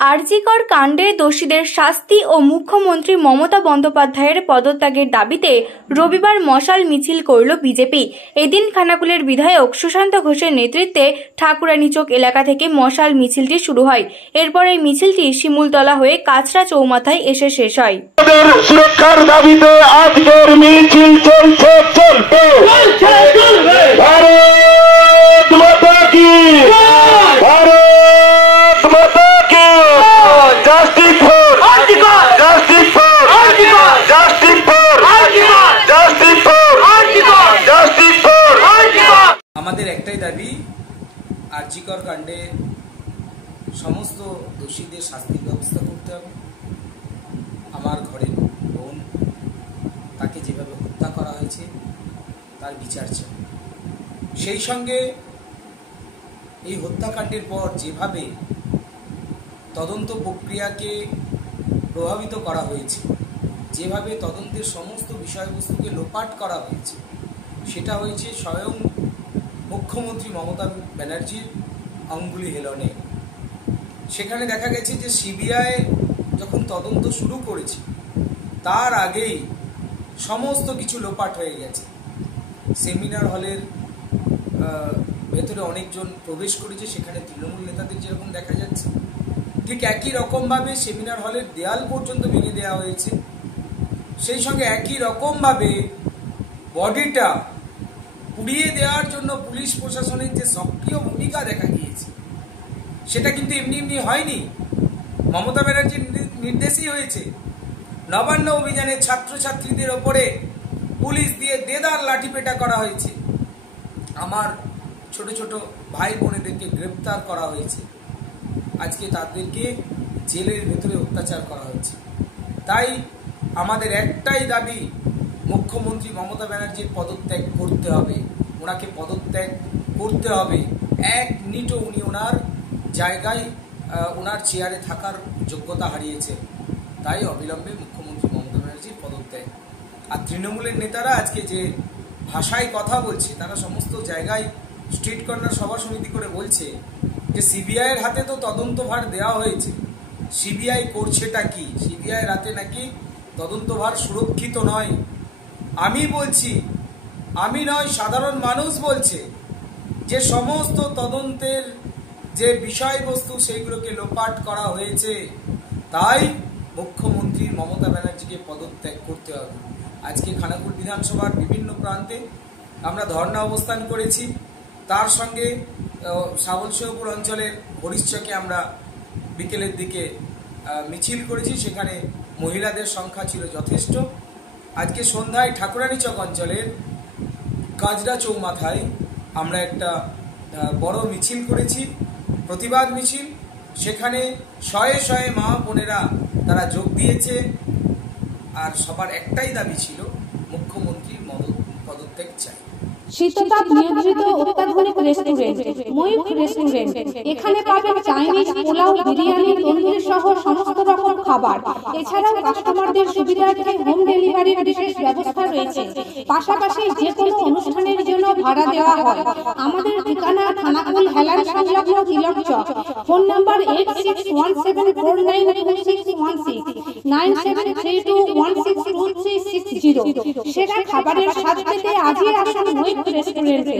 আরজিকর কাণ্ডের দোষীদের শাস্তি ও মুখ্যমন্ত্রী মমতা বন্দ্যোপাধ্যায়ের পদত্যাগের দাবিতে রবিবার মশাল মিছিল করল বিজেপি। এদিন খানাকুলের বিধায়ক সুশান্ত ঘোষের নেতৃত্বে ঠাকুরানীচক এলাকা থেকে মশাল মিছিলটি শুরু হয়। এরপর এই মিছিলটি শিমুলতলা হয়ে কাছড়া চৌমাথায় এসে শেষ হয়। সুরক্ষার দাবিতে আজকের মিছিল চলছে, চলবে। ভারত মাতা কি, ভারত মাতা কি। Justice for RG Kar, justice for RG Kar, justice for RG Kar, justice for RG Kar, justice for RG Kar. আমাদের একটাই দাবি, আরজিকর কাণ্ডে সমস্ত দোষীদের শাস্তির ব্যবস্থা করতে হবে। আমার ঘরের বোন, তাকে যেভাবে হত্যা করা হয়েছে তার বিচার চাই। সেই সঙ্গে এই হত্যাকাণ্ডের পর যেভাবে তদন্ত প্রক্রিয়াকে প্রভাবিত করা হয়েছে, যেভাবে তদন্তের সমস্ত বিষয়বস্তুকে লোপাট করা হয়েছে, সেটা হয়েছে স্বয়ং মুখ্যমন্ত্রী মমতা ব্যানার্জির আঙ্গুলি হেলনে। সেখানে দেখা গেছে যে সিবিআই যখন তদন্ত শুরু করেছে তার আগেই সমস্ত কিছু লোপাট হয়ে গেছে। সেমিনার হলের ভেতরে অনেকজন প্রবেশ করেছে, সেখানে তৃণমূল নেতাদের যেরকম দেখা যাচ্ছে, ঠিক একই রকমভাবে সেমিনার হলের দেয়াল পর্যন্ত ভেঙে দেওয়া হয়েছে। সেই সঙ্গে একই রকমভাবে বডিটা পুড়িয়ে দেওয়ার জন্য পুলিশ প্রশাসনের যে সক্রিয় ভূমিকা দেখা গিয়েছে, সেটা কিন্তু এমনি এমনি হয়নি, মমতা ব্যানার্জির নির্দেশই হয়েছে। নবান্ন অভিযানে ছাত্রছাত্রীদের ওপরে পুলিশ দিয়ে দেদার লাঠিপেটা করা হয়েছে, আমার ছোট ছোট ভাই বোনেদেরকে গ্রেপ্তার করা হয়েছে, আজকে তাদেরকে জেলের ভেতরে অত্যাচার করা হয়েছে। তাই আমাদের একটাই দাবি, মুখ্যমন্ত্রী মমতা ব্যানার্জির পদত্যাগ করতে হবে, ওনাকে পদত্যাগ করতে হবে। এক মিনিটও উনি ওনার জায়গায়, ওনার চেয়ারে থাকার যোগ্যতা হারিয়েছে। তাই অবিলম্বে মুখ্যমন্ত্রী মমতা ব্যানার্জির পদত্যাগ। আর তৃণমূলের নেতারা আজকে যে ভাষায় কথা বলছে, তারা সমস্ত জায়গায় স্ট্রিট কর্নার সভা সমিতি করে বলছে যে সিবিআইয়ের হাতে তো তদন্তভার দেওয়া হয়েছে, সিবিআই করছেটা কি, সিবিআইয়ের হাতে নাকি তদন্তভার সুরক্ষিত নয়। আমি বলছি, আমি নয়, সাধারণ মানুষ বলছে যে সমস্ত তদন্তের যে বিষয়বস্তু সেইগুলোকে লোপাট করা হয়েছে। তাই মুখ্যমন্ত্রী মমতা ব্যানার্জিকে পদত্যাগ করতে হবে। আজকে খানাকুল বিধানসভার বিভিন্ন প্রান্তে আমরা ধর্ণা অবস্থান করেছি, তার সঙ্গে সাবলশিবপুর অঞ্চলের হরিশচকে আমরা বিকেলের দিকে মিছিল করেছি, সেখানে মহিলাদের সংখ্যা ছিল যথেষ্ট। আজকে সন্ধ্যায় ঠাকুরানীচক অঞ্চলের কাজরা চৌমাথায় আমরা একটা বড় মিছিল করেছি, প্রতিবাদ মিছিল। সেখানে শয়ে শয়ে মা বোনেরা তারা যোগ দিয়েছে। আর সবার একটাই দাবি ছিল, মুখ্যমন্ত্রীর পদত্যাগ চাই। শীততাপ নিয়ন্ত্রিত অত্যাধুনিক রেস্টুরেন্ট ময়ূখ রেস্টুরেন্ট, এখানে পাবেন চাইনিজ, পোলাও, বিরিয়ানি, তন্দুরি সহ সমস্ত রকম খাবার। এছাড়াও কাস্টমারদের সুবিধার্থে হোম ডেলিভারির বিশেষ ব্যবস্থা রয়েছে। পাশাপাশি যে কোনো অনুষ্ঠানের জন্য ভাড়া দেওয়া হয়। আমাদের ঠিকানা খানাকুল হেলান সংলগ্ন তিলক চক। Phone number 8617492616, 9732162360। সেরা খাবারের স্বাদ পেতে আজই আসুন ময়ূখ রেস্টুরেন্টে।